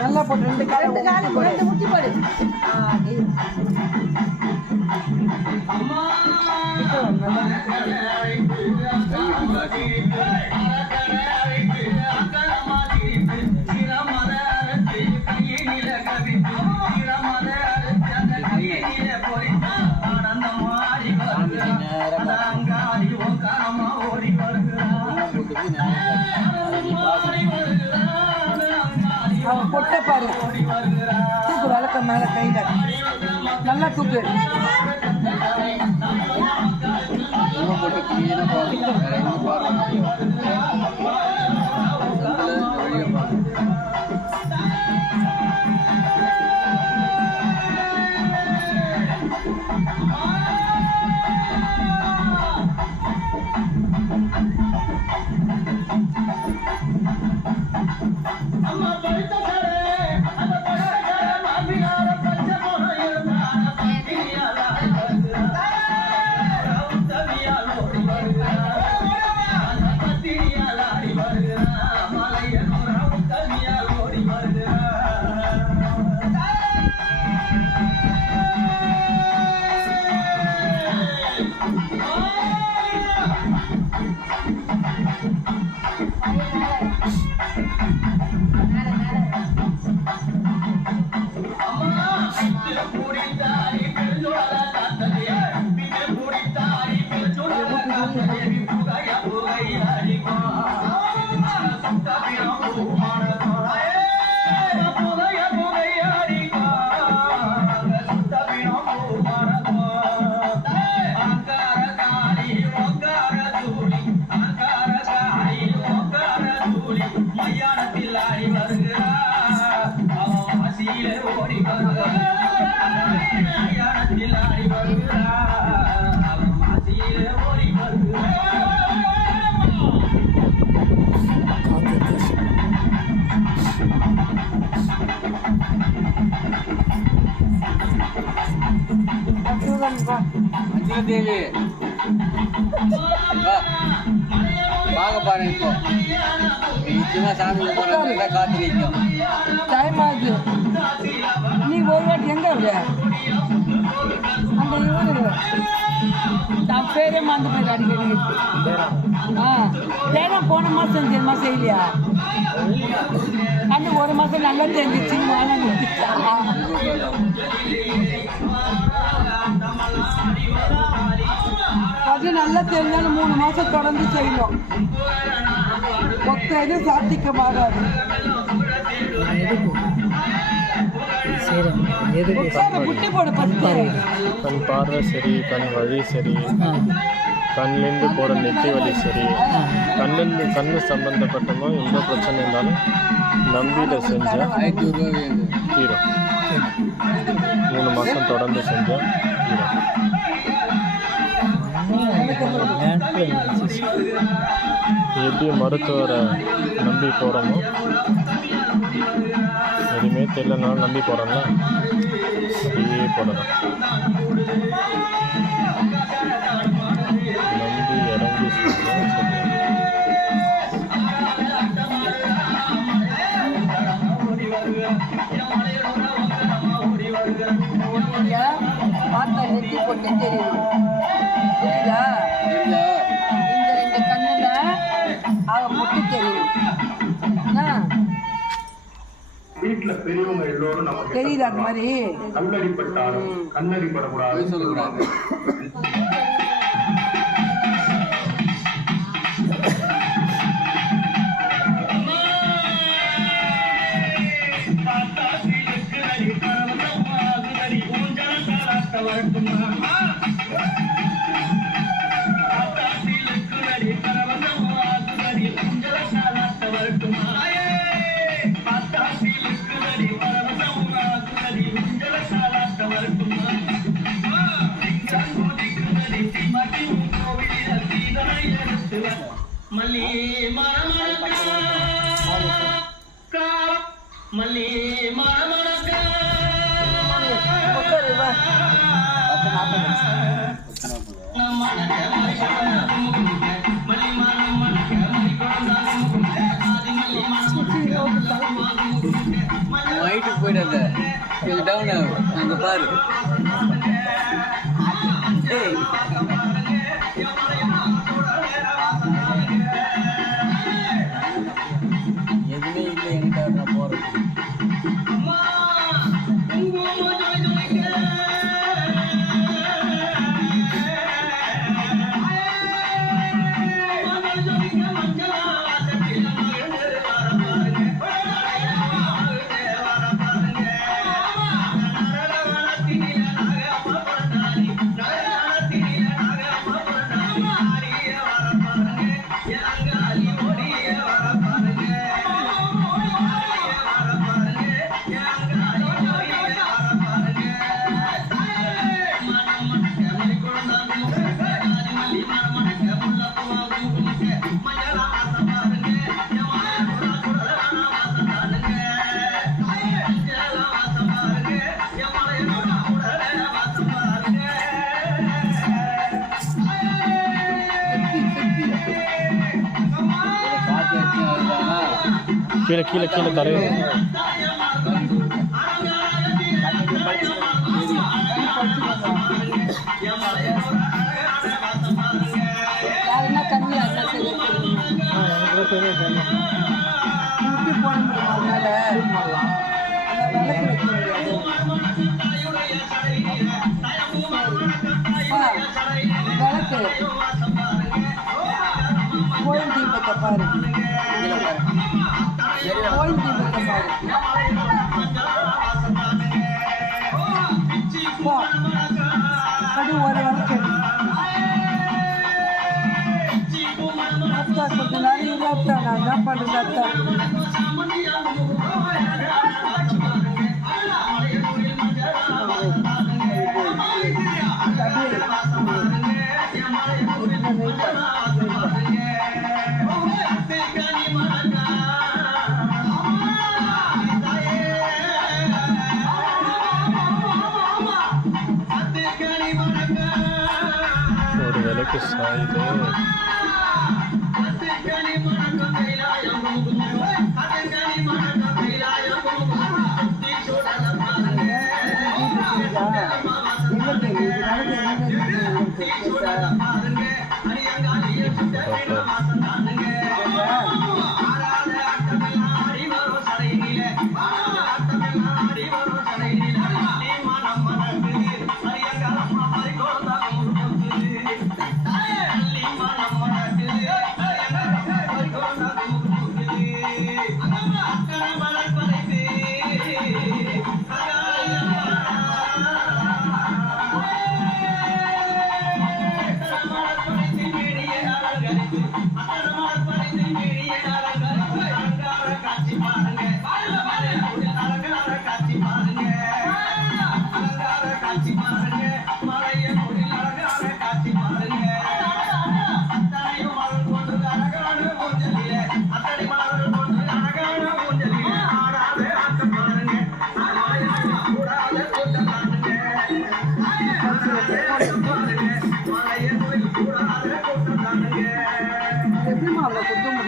நல்லா போட்டு ரெண்டு காலம் முட்டி போடு. அவன் பொட்ட பாரு, தூக்கு வளர்க்க மேல கையில நல்லா தூக்கு. தேவி வாங்க பாருங்க. இப்போ நிச்சயமா சாமி காத்து நிற்கும். டைம் ஆகுது. நீ ஒரு வாட்டி எங்க இருக்க? அந்த இவரு நான் பேரே மறந்து போய் அடிக்கடி. தேனம் போன மாதம் தெரியுமா செய்யலையா? அந்த ஒரு மாதம் நல்லா தெரிஞ்சிச்சு. அது நல்லா தெரிஞ்சாலும் 3 மாதம் தொடர்ந்து செய்யணும். ஒத்த இது சாத்திக்கமாகாது. புட்டி போடு. கண் பார்வை சரி, கண் வழி சரி, கண்ணிலேருந்து போகிற நெத்தி வலி சரி, கண்ணு சம்பந்தப்பட்டமோ எந்த பிரச்சனை இருந்தாலும் நம்பியில் செஞ்சால் தீரும். 3 மாதம் தொடர்ந்து செஞ்சால் தீரும். எப்படி மருத்துவரை நம்பி போகிறோமோ, எதுவுமே தெரியலனாலும் நம்பி போகிறோம்ல, அப்படியே போடலாம். நம்பி இறங்கி பார்த்தா நெத்தி போட்டு தெரியும். புரியுதா? இந்த 2 கண்ணுல அவ பொட்டு தெரியும். வீட்டுல பெரியவங்க எல்லோரும் நமக்கு தெரியுது. அது மாதிரி கல்லடிப்பட்டாலும் கண்ணடிப்படக்கூடாது சொல்லக்கூடாது. Jangan உட்காரு, வா. 10:40. ஹைட்டுக்கு போயிடாத, இது டவுன் ஆகும். அங்கே பாரு. ஏய், எதுவுமே இல்லை என்கிட்ட நான் போகிறது. கீழே கீழே கீழே தரையும் யாருன்னா கம்மியா இருந்தா சரி. ஊட்டி போட முடியுமா அதனால? அந்த விளக்கு வைக்க முடியாது. விளக்கு கோயில் தீபத்தை பாரு, கோயில் தீபத்தை பாரு. போ, அப்படி ஒரு விளக்கு அத்தா கொஞ்ச நேரம் இல்லாட்டா நான் என்ன பண்ணுறது அத்தா? ஒரு விலைக்கு சாயுது. எப்படிமா அவ்வளோ கொடுக்க முடியும்?